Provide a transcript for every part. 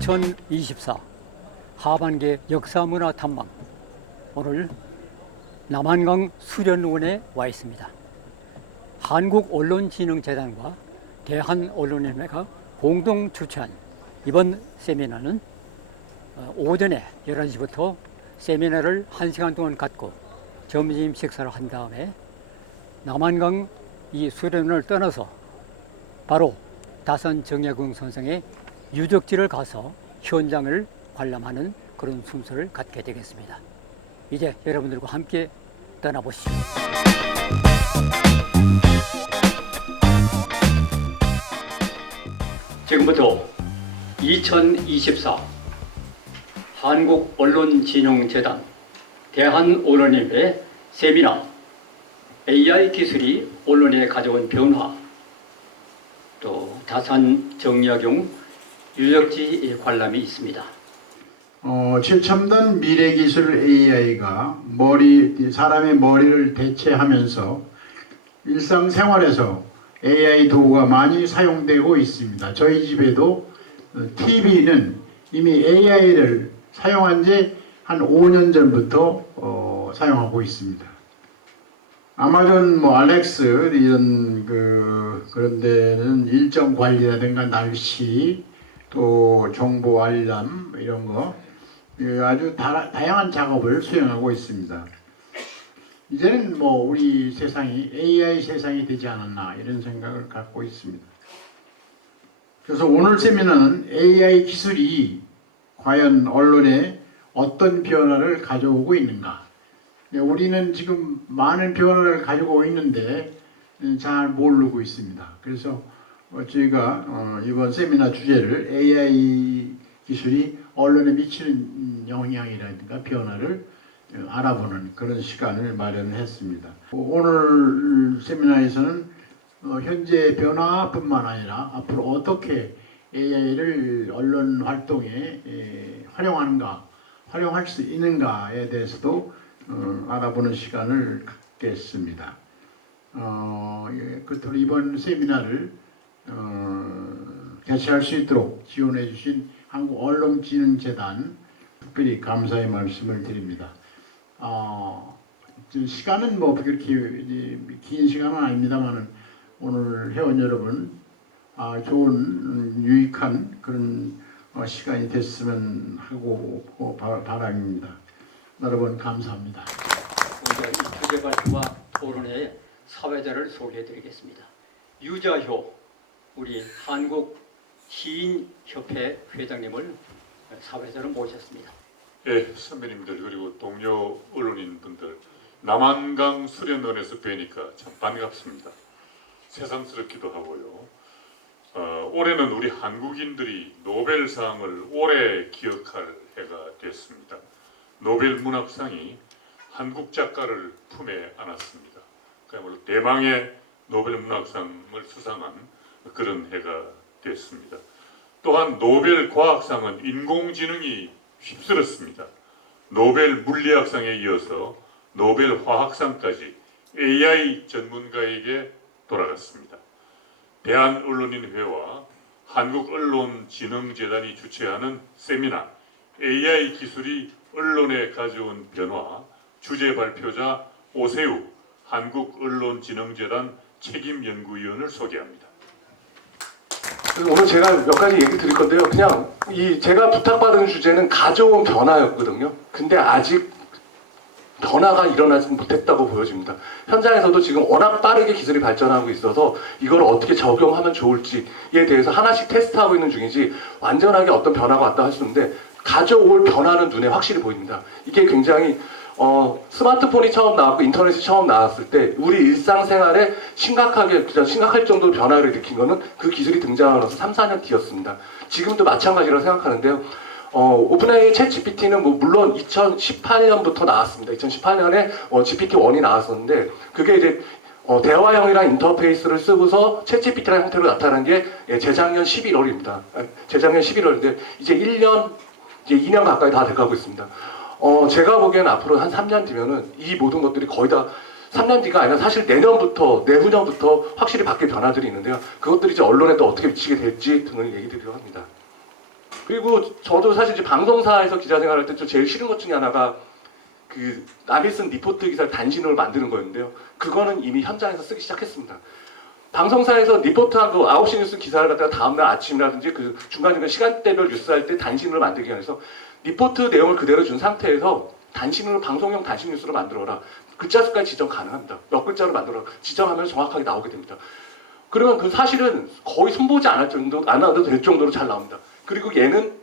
2024 하반기 역사문화 탐방 오늘 남한강 수련원에 와 있습니다. 한국언론진흥재단과 대한언론연회가 공동 주최한 이번 세미나는 어, 오전에 11시부터 세미나를 1시간 동안 갖고 점심 식사를 한 다음에 남한강 이 수련원을 떠나서 바로 다산 정약용 선생의 유적지를 가서 현장을 관람하는 그런 순서를 갖게 되겠습니다. 이제 여러분들과 함께 떠나보시죠. 지금부터 2024 한국언론진흥재단 대한언론인회 세미나 AI 기술이 언론에 가져온 변화 또 다산 정약용 유적지 관람이 있습니다. 어, 최첨단 미래 기술 AI가 머리 사람의 머리를 대체하면서 일상생활에서 AI 도구가 많이 사용되고 있습니다. 저희 집에도 TV는 이미 AI를 사용한 지 한 5년 전부터 어, 사용하고 있습니다. 아마존 뭐 알렉스 이런 그 그런 데는 일정 관리라든가 날씨 또 정보 알람 이런 거 예, 아주 다, 다양한 작업을 수행하고 있습니다. 이제는 뭐 우리 세상이 AI 세상이 되지 않았나 이런 생각을 갖고 있습니다. 그래서 오늘 세미나는 AI 기술이 과연 언론에 어떤 변화를 가져오고 있는가? 네, 우리는 지금 많은 변화를 가지고 있는데 음, 잘 모르고 있습니다. 그래서 어, 저희가 어, 이번 세미나 주제를 AI 기술이 언론에 미치는 음, 영향이라든가 변화를 어, 알아보는 그런 시간을 마련했습니다. 오늘 세미나에서는 어, 현재 변화뿐만 아니라 앞으로 어떻게 AI를 언론 활동에 에, 활용하는가, 활용할 수 있는가에 대해서도 어, 알아보는 시간을 갖겠습니다. 어, 예, 끝으로 이번 세미나를 어, 개최할 수 있도록 지원해 주신 한국언론진흥재단 특별히 감사의 말씀을 드립니다. 어, 시간은 뭐 그렇게 긴 시간은 아닙니다만은 오늘 회원 여러분 아, 좋은 음, 유익한 그런 어, 시간이 됐으면 하고 어, 바, 바람입니다. 여러분 감사합니다. 이 주제 발표와 토론회의 사회자를 소개해드리겠습니다. 유자효 우리 한국 시인협회 회장님을 사회자로 모셨습니다. 예, 선배님들 그리고 동료 언론인분들 남한강 수련원에서 뵈니까 참 반갑습니다. 새삼스럽기도 하고요. 어, 올해는 우리 한국인들이 노벨상을 오래 기억할 해가 됐습니다. 노벨 문학상이 한국 작가를 품에 안았습니다. 그야말로 대망의 노벨 문학상을 수상한 그런 해가 됐습니다. 또한 노벨 과학상은 인공지능이 휩쓸었습니다. 노벨 물리학상에 이어서 노벨 화학상까지 AI 전문가에게 돌아갔습니다. 대한언론인회와 한국언론진흥재단이 주최하는 세미나 AI 기술이 언론에 가져온 변화 주제 발표자 오세우 한국언론진흥재단 책임연구위원을 소개합니다. 오늘 제가 몇 가지 얘기 드릴 건데요. 그냥 이 제가 부탁받은 주제는 가져온 변화였거든요. 근데 아직 변화가 일어나지 못했다고 보여집니다. 현장에서도 지금 워낙 빠르게 기술이 발전하고 있어서 이걸 어떻게 적용하면 좋을지에 대해서 하나씩 테스트하고 있는 중이지 완전하게 어떤 변화가 왔다 할 수 있는데 가져올 변화는 눈에 확실히 보입니다. 이게 굉장히 어, 스마트폰이 처음 나왔고 인터넷이 처음 나왔을 때 우리 일상생활에 심각하게 심각할 정도로 변화를 일으킨 거는 그 기술이 등장하고 나서 3, 4년 뒤였습니다. 지금도 마찬가지라고 생각하는데요. 어, 오픈AI 챗 GPT는 뭐 물론 2018년부터 나왔습니다. 2018년에 어, GPT-1이 나왔었는데 그게 이제 어, 대화형이랑 인터페이스를 쓰고서 챗 GPT라는 형태로 나타난 게 예, 재작년 11월입니다. 재작년 11월인데 이제 1년 이제 2년 가까이 다 돼가고 있습니다. 어, 제가 보기에는 앞으로 한 3년 뒤면은 이 모든 것들이 거의 다 3년 뒤가 아니라 사실 내년부터 내후년부터 확실히 바뀔 변화들이 있는데요. 그것들이 이제 언론에 또 어떻게 미치게 될지 등을 얘기 드리려고 합니다. 그리고 저도 사실 이제 방송사에서 기자 생활할 때 좀 제일 싫은 것 중에 하나가 그 남이 쓴 리포트 기사를 단신으로 만드는 거였는데요. 그거는 이미 현장에서 쓰기 시작했습니다. 방송사에서 리포트한 그 9시 뉴스 기사를 갖다가 다음날 아침이라든지 그 중간중간 시간대별 뉴스할 때 단신으로 만들기 위해서 리포트 내용을 그대로 준 상태에서 단신으로 방송용 단신 뉴스로 만들어라. 글자 수까지 지정 가능합니다. 몇 글자로 만들어라. 지정하면 정확하게 나오게 됩니다. 그러면 그 사실은 거의 손보지 않을 정도, 안 해도 될 정도로 잘 나옵니다. 그리고 얘는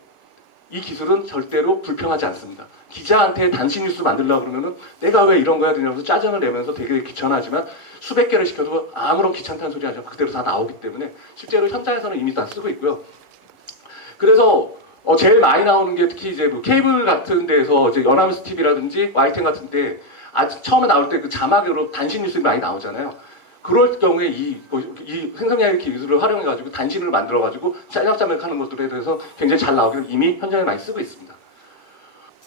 이 기술은 절대로 불평하지 않습니다. 기자한테 단신 뉴스 만들려고 그러면은 내가 왜 이런 거야 되냐면서 짜증을 내면서 되게 귀찮아하지만 수백 개를 시켜도 아무런 귀찮다는 소리 하지 않고 그대로 다 나오기 때문에 실제로 현장에서는 이미 다 쓰고 있고요. 그래서 어, 제일 많이 나오는 게 특히 이제 뭐 케이블 같은 데서 이제 연합뉴스 TV라든지 YTN 같은 때 아직 처음에 나올 때 그 자막으로 단신 뉴스가 많이 나오잖아요. 그럴 경우에 이, 뭐, 이 생성AI 기술을 활용해가지고 단신을 만들어가지고 짤막짤막 하는 것들에 대해서 굉장히 잘 나오기를 이미 현장에 많이 쓰고 있습니다.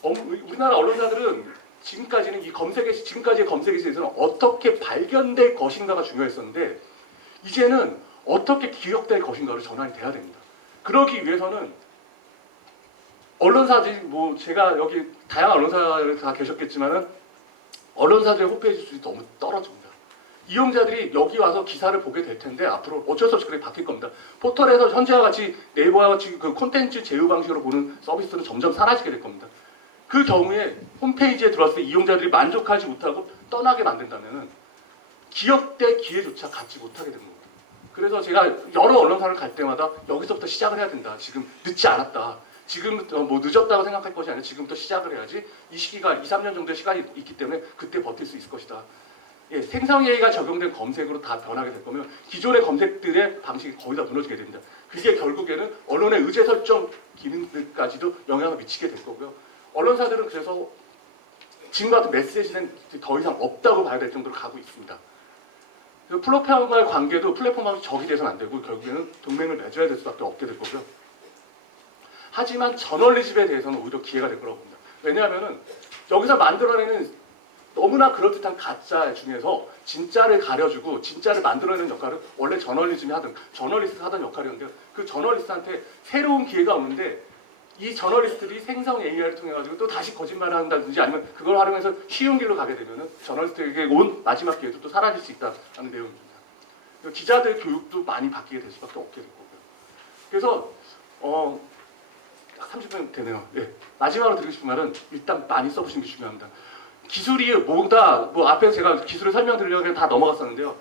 어, 우리나라 언론사들은 지금까지는 이 검색의 시- 지금까지의 검색의 시에서는 어떻게 발견될 것인가가 중요했었는데 이제는 어떻게 기억될 것인가로 전환이 돼야 됩니다. 그러기 위해서는 언론사들이 뭐 제가 여기 다양한 언론사에 다 계셨겠지만은 언론사들의 홈페이지 수준이 너무 떨어집니다. 이용자들이 여기 와서 기사를 보게 될 텐데 앞으로 어쩔 수 없이 그렇게 바뀔 겁니다. 포털에서 현재와 같이 네이버와 같이 그 콘텐츠 제휴 방식으로 보는 서비스는 점점 사라지게 될 겁니다. 그 경우에 홈페이지에 들어왔을 때 이용자들이 만족하지 못하고 떠나게 만든다면 기업 대 기회조차 갖지 못하게 됩니다. 그래서 제가 여러 언론사를 갈 때마다 여기서부터 시작을 해야 된다. 지금 늦지 않았다. 지금 어, 뭐 늦었다고 생각할 것이 아니라 지금부터 시작을 해야지 이 시기가 2, 3년 정도의 시간이 있기 때문에 그때 버틸 수 있을 것이다. 예, 생성 AI가 적용된 검색으로 다 변하게 될 거면 기존의 검색들의 방식이 거의 다 무너지게 됩니다. 그게 결국에는 언론의 의제 설정 기능들까지도 영향을 미치게 될 거고요. 언론사들은 그래서 지금 같은 메시지는 더 이상 없다고 봐야 될 정도로 가고 있습니다. 그 플랫폼과의 관계도 플랫폼하고 적이 돼서는 안 되고 결국에는 동맹을 맺어야 될 수밖에 없게 될 거고요. 하지만 저널리즘에 대해서는 오히려 기회가 될 거라고 봅니다. 왜냐하면은 여기서 만들어내는 너무나 그럴듯한 가짜 중에서 진짜를 가려주고 진짜를 만들어내는 역할은 원래 저널리즘이 하던 저널리스트 하던 역할이었는데 그 저널리스트한테 새로운 기회가 오는데 이 저널리스트들이 생성 AI를 통해 가지고 또 다시 거짓말을 한다든지 아니면 그걸 활용해서 쉬운 길로 가게 되면은 저널리스트에게 온 마지막 기회도 또 사라질 수 있다는 내용입니다. 기자들 교육도 많이 바뀌게 될 수밖에 없게 될 거고요. 그래서 어, 딱 30분 되네요. 예. 마지막으로 드리고 싶은 말은 일단 많이 써보시는 게 중요합니다. 기술이 뭐다 뭐 앞에서 제가 기술을 설명드리려고 그냥 다 넘어갔었는데요.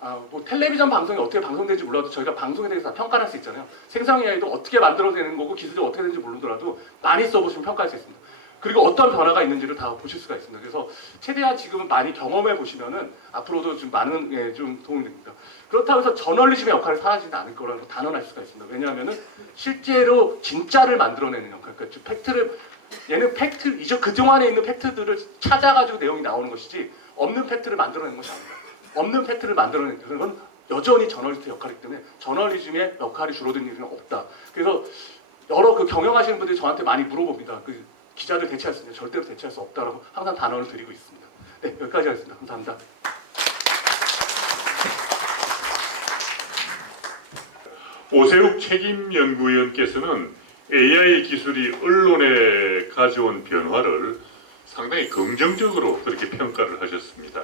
아, 뭐 텔레비전 방송이 어떻게 방송되는지 몰라도 저희가 방송에 대해서 다 평가할 수 있잖아요. 생성 AI도 어떻게 만들어내는 거고 기술이 어떻게 되는지 모르더라도 많이 써보시면 평가할 수 있습니다. 그리고 어떤 변화가 있는지를 다 보실 수가 있습니다. 그래서 최대한 지금은 많이 경험해 보시면은 앞으로도 좀 많은 예, 좀 도움이 됩니다. 그렇다고 해서 저널리즘의 역할을 사라지지 않을 거라고 단언할 수가 있습니다. 왜냐하면은 실제로 진짜를 만들어내는 역할, 그러니까 즉 팩트를 얘는 팩트 이저 그동안에 있는 팩트들을 찾아가지고 내용이 나오는 것이지 없는 팩트를 만들어내는 것이 아닙니다. 없는 팩트를 만들어내는 건 여전히 저널리스트 역할이기 때문에 저널리즘의 역할이 줄어드는 일은 없다. 그래서 여러 그 경영하시는 분들이 저한테 많이 물어봅니다. 그 기자들 대체할 수 있냐? 절대로 대체할 수 없다라고 항상 단언을 드리고 있습니다. 네, 여기까지 하겠습니다. 감사합니다. 오세욱 책임연구위원께서는 AI 기술이 언론에 가져온 변화를 상당히 긍정적으로 그렇게 평가를 하셨습니다.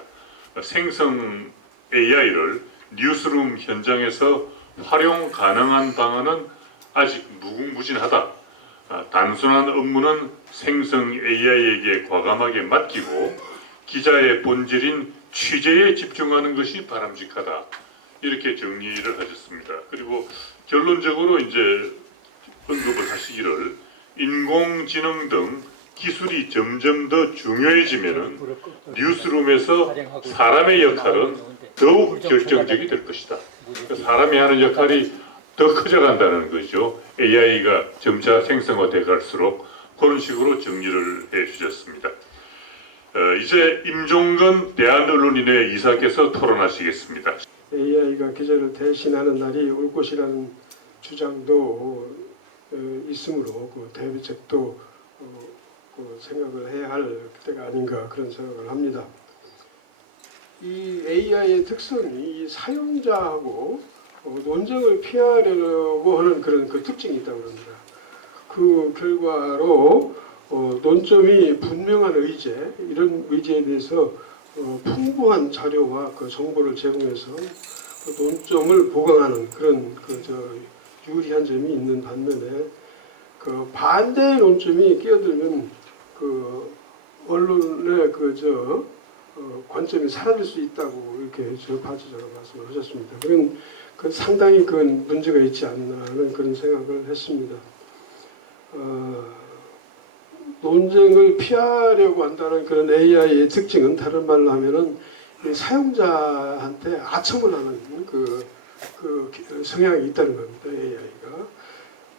생성 AI를 뉴스룸 현장에서 활용 가능한 방안은 아직 무궁무진하다. 아, 단순한 업무는 생성 AI에게 과감하게 맡기고 기자의 본질인 취재에 집중하는 것이 바람직하다. 이렇게 정리를 하셨습니다. 그리고 결론적으로 이제 언급을 하시기를 인공지능 등 기술이 점점 더 중요해지면은 뉴스룸에서 사람의 역할은 더욱 결정적이 될 것이다. 그러니까 사람이 하는 역할이 더 커져간다는 거죠. AI가 점차 생성화돼 갈수록 그런 식으로 정리를 해 주셨습니다. 어, 이제 임종건 대한언론인의 이사께서 토론하시겠습니다. AI가 기자를 대신하는 날이 올 것이라는 주장도 어, 있으므로 그 대비책도 어, 그 생각을 해야 할 때가 아닌가 그런 생각을 합니다. 이 AI의 특성이 이 사용자하고 어, 논쟁을 피하려고 하는 그런 그 특징이 있다고 합니다. 그 결과로 어, 논점이 분명한 의제 이런 의제에 대해서 어, 풍부한 자료와 그 정보를 제공해서 그 논점을 보강하는 그런 그 저 유리한 점이 있는 반면에 그 반대의 논점이 끼어들면 그 언론의 그저 어, 관점이 사라질 수 있다고 이렇게 저 파지자가 말씀을 하셨습니다. 그런 그 상당히 그건 문제가 있지 않나 하는 그런 생각을 했습니다. 어, 논쟁을 피하려고 한다는 그런 AI의 특징은 다른 말로 하면은 이 사용자한테 아첨을 하는 그, 그 성향이 있다는 겁니다. AI가.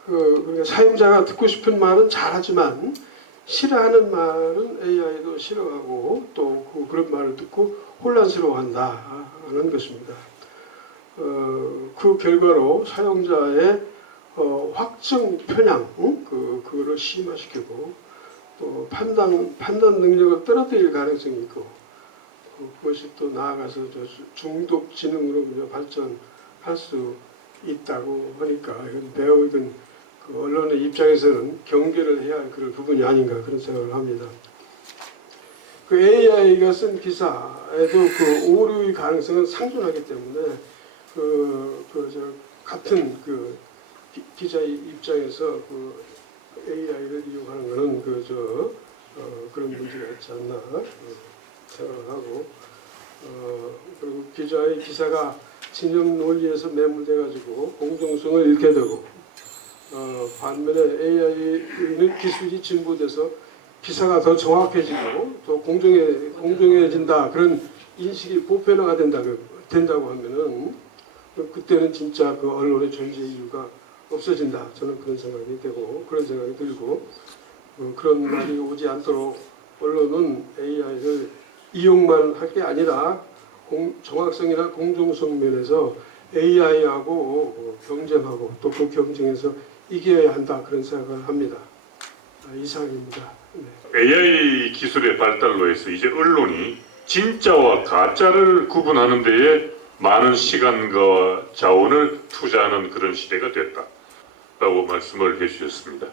그, 그러니까 사용자가 듣고 싶은 말은 잘하지만 싫어하는 말은 AI도 싫어하고 또 그- 그런 말을 듣고 혼란스러워한다는 것입니다. 어, 그 결과로 사용자의 어, 확증 편향, 응? 그 그거를 심화시키고 또 판단 판단 능력을 떨어뜨릴 가능성이 있고 그, 그것이 또 나아가서 저 중독 지능으로 발전할 수 있다고 하니까 이건 배우 이건 그 언론의 입장에서는 경계를 해야 할 그런 부분이 아닌가 그런 생각을 합니다. 그 AI가 쓴 기사에도 그 오류의 가능성은 상존하기 때문에 그, 그, 저, 같은 그 기- 기자의 입장에서 그 AI를 이용하는 것은 그, 저, 어, 그런 문제가 있지 않나 어, 생각을 하고, 어, 그리고 기자의 기사가 진영 논리에서 매몰돼 가지고 공정성을 잃게 되고, 어, 반면에 AI는 기술이 진보돼서 기사가 더 정확해지고 또 공정해, 공정해진다 그런 인식이 보편화가 된다, 된다고 하면은 그때는 진짜 그 언론의 존재 이유가 없어진다. 저는 그런 생각이 되고 그런 생각이 들고 어, 그런 말이 오지 않도록 언론은 AI를 이용만 할 게 아니라 공- 정확성이나 공정성 면에서 AI하고 경쟁하고 또 그 경쟁에서 이겨야 한다 그런 생각을 합니다. 아, 이상입니다. 네. AI 기술의 발달로 해서 이제 언론이 진짜와 가짜를 구분하는 데에 많은 시간과 자원을 투자하는 그런 시대가 됐다라고 말씀을 해주셨습니다.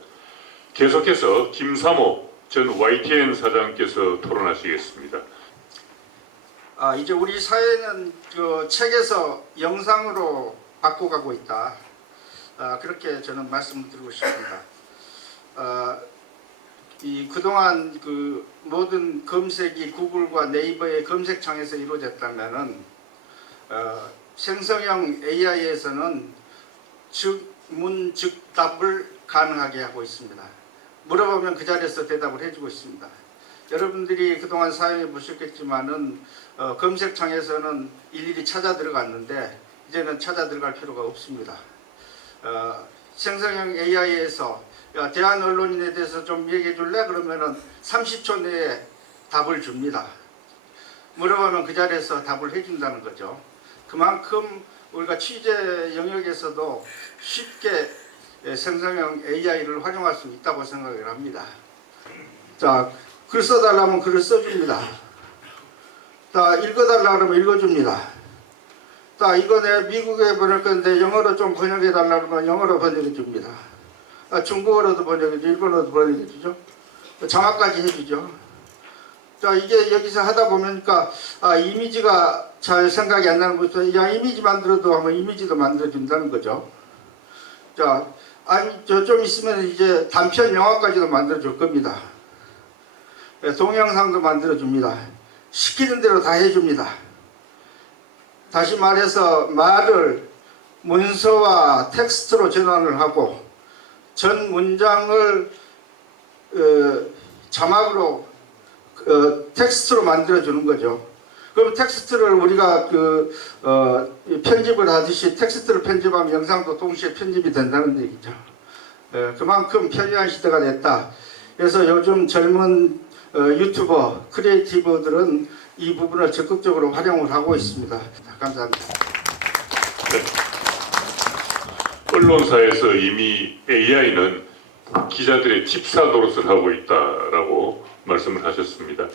계속해서 김삼호 전 YTN 사장께서 토론하시겠습니다. 아, 이제 우리 사회는 그 책에서 영상으로 바꿔가고 있다. 아, 그렇게 저는 말씀을 드리고 싶습니다. 아, 이 그동안 그 모든 검색이 구글과 네이버의 검색창에서 이루어졌다면은 어, 생성형 AI에서는 즉문 즉답을 가능하게 하고 있습니다. 물어보면 그 자리에서 대답을 해주고 있습니다. 여러분들이 그동안 사용해 보셨겠지만은 어, 검색창에서는 일일이 찾아 들어갔는데 이제는 찾아 들어갈 필요가 없습니다. 어, 생성형 AI에서 야, 대한 언론인에 대해서 좀 얘기해 줄래? 그러면은 30초 내에 답을 줍니다. 물어보면 그 자리에서 답을 해준다는 거죠. 그만큼 우리가 취재 영역에서도 쉽게 예, 생성형 AI를 활용할 수 있다고 생각을 합니다. 자, 글 써달라면 글을 써줍니다. 자, 읽어달라 그러면 읽어줍니다. 자, 이거 내 미국에 보낼 건데 영어로 좀 번역해 달라 그러면 영어로 번역해 줍니다. 아, 중국어로도 번역해주죠. 일본어로도 번역해 주죠. 자막까지 해주죠. 자, 이게 여기서 하다 보니까 아, 이미지가 잘 생각이 안 나는 것도 야, 이미지 만들어도 하면 이미지도 만들어준다는 거죠. 자, 아니, 저 좀 있으면 이제 단편 영화까지도 만들어줄 겁니다. 예, 동영상도 만들어줍니다. 시키는 대로 다 해줍니다. 다시 말해서 말을 문서와 텍스트로 전환을 하고 전 문장을 어, 자막으로 어, 텍스트로 만들어 주는 거죠. 그럼 텍스트를 우리가 그 어, 이 편집을 하듯이 텍스트를 편집하면 영상도 동시에 편집이 된다는 얘기죠. 예, 그만큼 편리한 시대가 됐다. 그래서 요즘 젊은 어, 유튜버 크리에이티브들은 이 부분을 적극적으로 활용을 하고 있습니다. 감사합니다. 언론사에서 이미 AI는 기자들의 집사 노릇을 하고 있다라고 말씀을 하셨습니다.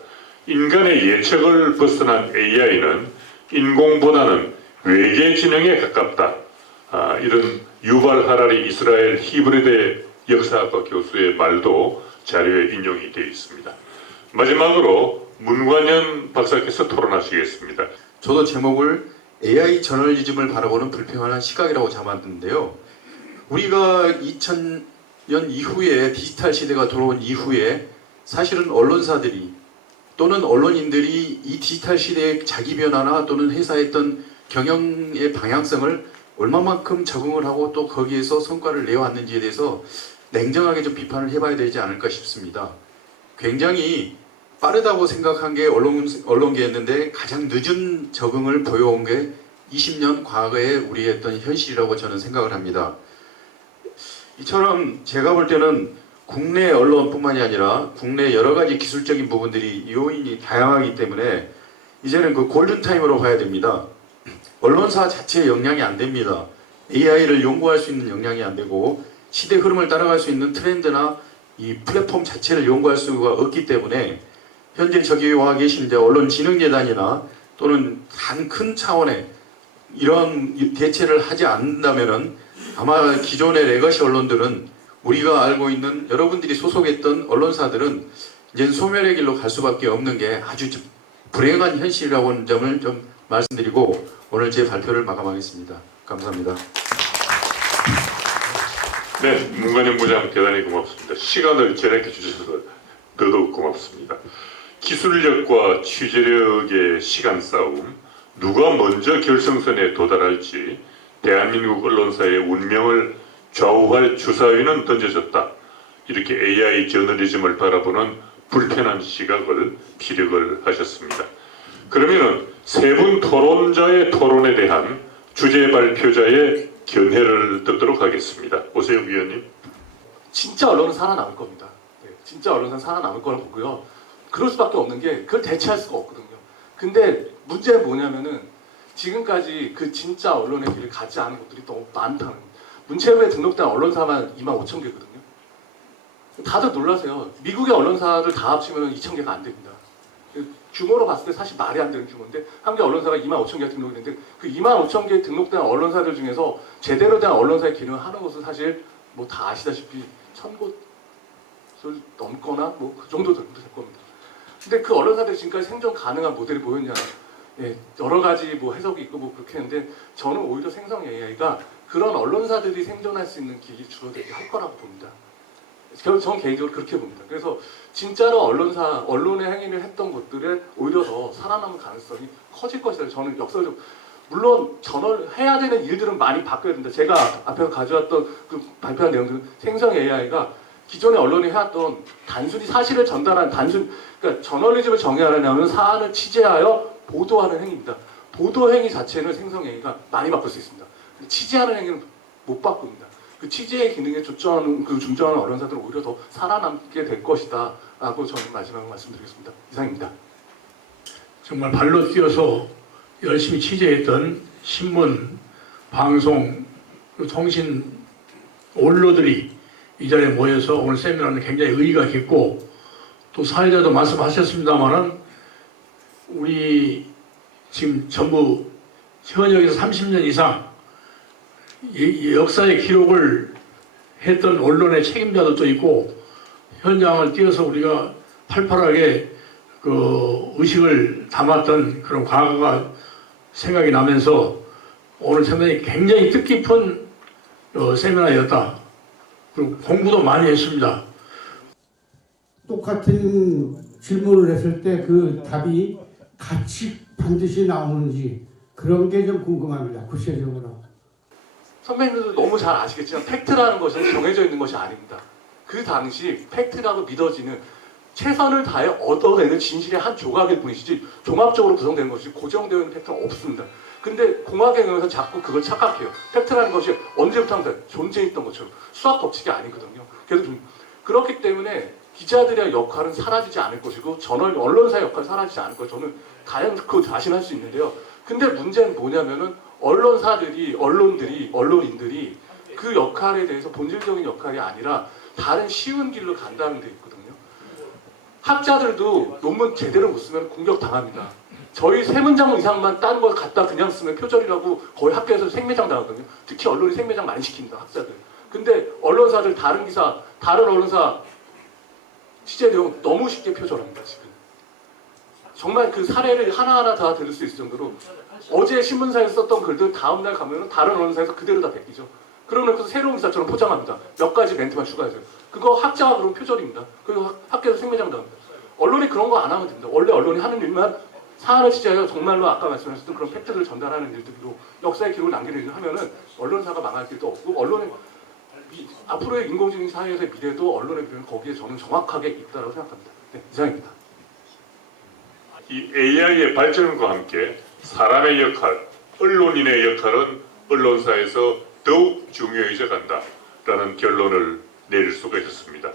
인간의 예측을 벗어난 AI는 인공보다는 외계 지능에 가깝다. 아, 이런 유발 하라리 이스라엘 히브리대 역사학과 교수의 말도 자료에 인용이 되어 있습니다. 마지막으로 문관현 박사께서 토론하시겠습니다. 저도 제목을 AI 저널리즘을 바라보는 불평하는 시각이라고 잡았는데요. 우리가 2000년 이후에 디지털 시대가 들어온 이후에 사실은 언론사들이 또는 언론인들이 이 디지털 시대의 자기 변화나 또는 회사의 어떤 경영의 방향성을 얼마만큼 적응을 하고 또 거기에서 성과를 내왔는지에 대해서 냉정하게 좀 비판을 해봐야 되지 않을까 싶습니다. 굉장히 빠르다고 생각한 게 언론, 언론계였는데 가장 늦은 적응을 보여온 게 20년 과거의 우리의 어떤 현실이라고 저는 생각을 합니다. 이처럼 제가 볼 때는 국내 언론뿐만이 아니라 국내 여러 가지 기술적인 부분들이 요인이 다양하기 때문에 이제는 그 골든타임으로 가야 됩니다. 언론사 자체의 역량이 안 됩니다. AI를 연구할 수 있는 역량이 안 되고 시대 흐름을 따라갈 수 있는 트렌드나 이 플랫폼 자체를 연구할 수가 없기 때문에 현재 저기 와 계신 이제 언론진흥재단이나 또는 단 큰 차원의 이런 대체를 하지 않는다면은 아마 기존의 레거시 언론들은 우리가 알고 있는 여러분들이 소속했던 언론사들은 이제 소멸의 길로 갈 수밖에 없는 게 아주 좀 불행한 현실이라고 하는 점을 좀 말씀드리고 오늘 제 발표를 마감하겠습니다. 감사합니다. 네, 문관영 부장 대단히 고맙습니다. 시간을 절약해 주셔서 더더욱 고맙습니다. 기술력과 취재력의 시간 싸움, 누가 먼저 결승선에 도달할지 대한민국 언론사의 운명을 좌우할 주사위는 던져졌다. 이렇게 AI 저널리즘을 바라보는 불편한 시각을 피력을 하셨습니다. 그러면은 세분 토론자의 토론에 대한 주제 발표자의 견해를 듣도록 하겠습니다. 오세요 위원님. 진짜 언론은 살아남을 겁니다. 네, 진짜 언론은 살아남을 거라고 보고요. 그럴 수밖에 없는 게 그걸 대체할 수가 없거든요. 근데 문제는 뭐냐면은 지금까지 그 진짜 언론의 길을 가지 않은 곳들이 너무 많다는 거예요. 문체부에 등록된 언론사만 2만 5천 개거든요. 다들 놀라세요. 미국의 언론사들 다 합치면 2천 개가 안 됩니다. 규모로 봤을 때 사실 말이 안 되는 규모인데 한국 언론사가 2만 5천 개가 등록됐는데 그 2만 5천 개 등록된 언론사들 중에서 제대로 된 언론사의 기능을 하는 것은 사실 뭐 다 아시다시피 천 곳을 넘거나 뭐 그 정도 될 겁니다. 근데 그 언론사들이 지금까지 생존 가능한 모델이 뭐였냐? 예, 여러 가지 뭐 해석이 있고 뭐 그렇게 했는데 저는 오히려 생성 AI가 그런 언론사들이 생존할 수 있는 길이 줄어들게 할 거라고 봅니다. 저- 저는 개인적으로 그렇게 봅니다. 그래서 진짜로 언론사, 언론의 행위를 했던 것들에 오히려 더 살아남을 가능성이 커질 것이다. 저는 역사적 물론 전원 해야 되는 일들은 많이 바뀌어야 된다. 제가 앞에서 가져왔던 그 발표한 내용들은 생성 AI가 기존의 언론이 해왔던 단순히 사실을 전달한 단순 그러니까 저널리즘을 정의하려면 사안을 취재하여 보도하는 행위입니다. 보도 행위 자체는 생성 AI가 많이 바꿀 수 있습니다. 취재하는 행위는 못 바꿉니다. 그 취재의 기능에 초점하는 그 중점하는 언론사들은 오히려 더 살아남게 될 것이다라고 저는 마지막으로 말씀드리겠습니다. 이상입니다. 정말 발로 뛰어서 열심히 취재했던 신문, 방송, 그리고 통신 언로들이 이 자리에 모여서 오늘 세미나는 굉장히 의의가 깊고 또 사회자도 말씀하셨습니다만은 우리 지금 전부 현역에서 30년 이상 역사의 기록을 했던 언론의 책임자도 있고 현장을 뛰어서 우리가 팔팔하게 그 의식을 담았던 그런 과거가 생각이 나면서 오늘 세미나이 굉장히 뜻깊은 어, 세미나였다. 그리고 공부도 많이 했습니다. 똑같은 질문을 했을 때 그 답이 같이 반드시 나오는지 그런 게 좀 궁금합니다. 구체적으로. 선배님들도 너무 잘 아시겠지만 팩트라는 것은 정해져 있는 것이 아닙니다. 그 당시 팩트라고 믿어지는 최선을 다해 얻어내는 진실의 한 조각일 뿐이지 종합적으로 구성되는 것이 고정되어 있는 팩트는 없습니다. 근데 공학에 의해서 자꾸 그걸 착각해요. 팩트라는 것이 언제부터 존재했던 것처럼 수학 법칙이 아니거든요. 그래서 좀 그렇기 때문에 기자들의 역할은 사라지지 않을 것이고 저널 언론사의 역할은 사라지지 않을 것. 저는 가장 그 자신할 수 있는데요. 근데 문제는 뭐냐면은 언론사들이 언론들이 언론인들이 그 역할에 대해서 본질적인 역할이 아니라 다른 쉬운 길로 간다는 데 있거든요. 학자들도 논문 제대로 못 쓰면 공격 당합니다. 저희 세 문장 이상만 딴걸 갖다 그냥 쓰면 표절이라고 거의 학교에서 생매장 당하거든요. 특히 언론이 생매장 많이 시킵니다. 학자들. 근데 언론사들 다른 기사, 다른 언론사 취재 내용 너무 쉽게 표절합니다 지금. 정말 그 사례를 하나하나 다 들을 수 있을 정도로 어제 신문사에서 썼던 글들 다음날 가면은 다른 언론사에서 그대로 다 베끼죠. 그러면 새로운 기사처럼 포장합니다. 몇 가지 멘트만 추가해줘요. 그거 학자가 그런 표절입니다. 그리고 학- 학교에서 생매장 당합니다. 언론이 그런 거 안 하면 됩니다. 원래 언론이 하는 일만 사안을 취재해서 정말로 아까 말씀하셨던 그런 팩트를 전달하는 일들로 역사의 기록을 일을 하면은 언론사가 망할 길도 없고 언론의 미- 앞으로의 인공지능 사회에서의 미래도 언론의 미래는 거기에 저는 정확하게 있다고 생각합니다. 네, 이상입니다. 이 AI의 발전과 함께 사람의 역할, 언론인의 역할은 언론사에서 더욱 중요해져 간다라는 결론을 내릴 수가 있었습니다.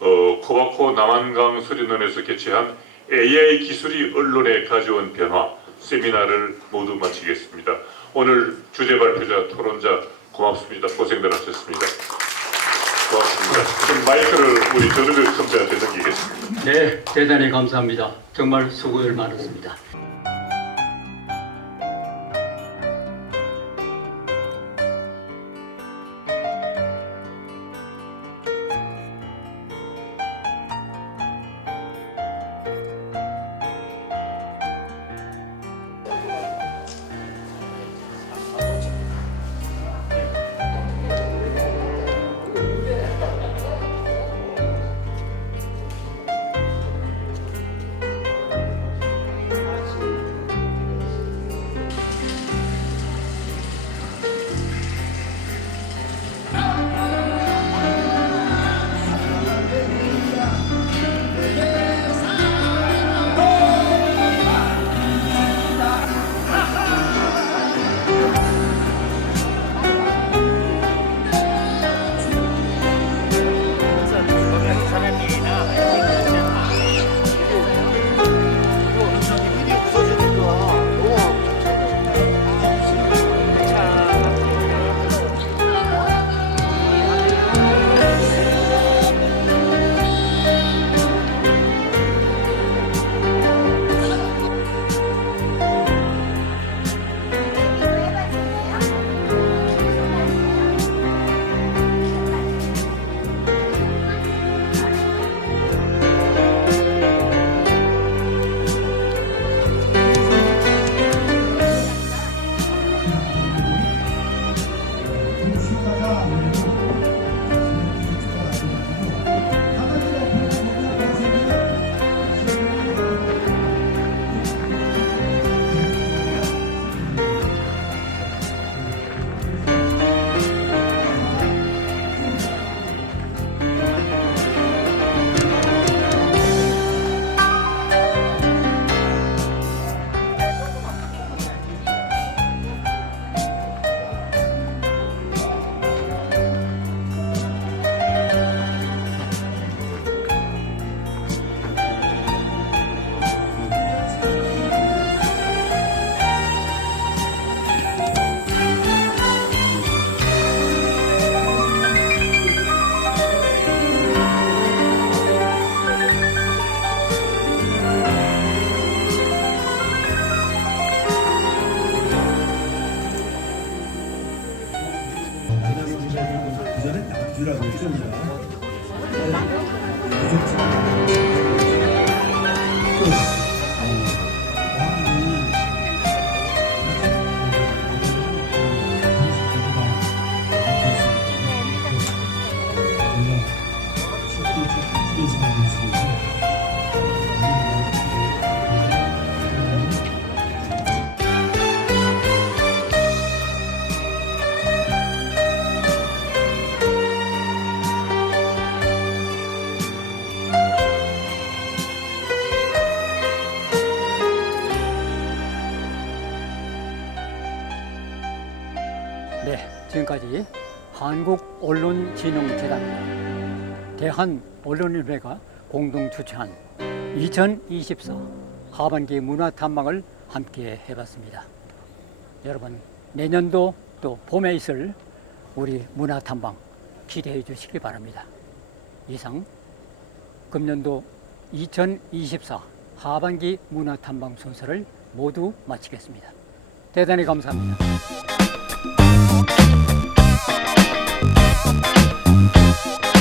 어, 코바코 남한강 수련원에서 개최한 AI 기술이 언론에 가져온 변화 세미나를 모두 마치겠습니다. 오늘 주제 발표자, 토론자 고맙습니다. 고생들 하셨습니다. 고맙습니다. 지금 마이크를 우리 조덕일 선배한테 넘기겠습니다. 네, 대단히 감사합니다. 정말 수고들 많았습니다. 한국 언론진흥재단 대한 언론인회가 공동 주최한 2024 하반기 문화 탐방을 함께 해봤습니다. 여러분 내년도 또 봄에 있을 우리 문화 탐방 기대해 주시기 바랍니다. 이상 금년도 2024 하반기 문화 탐방 순서를 모두 마치겠습니다. 대단히 감사합니다. Thank you.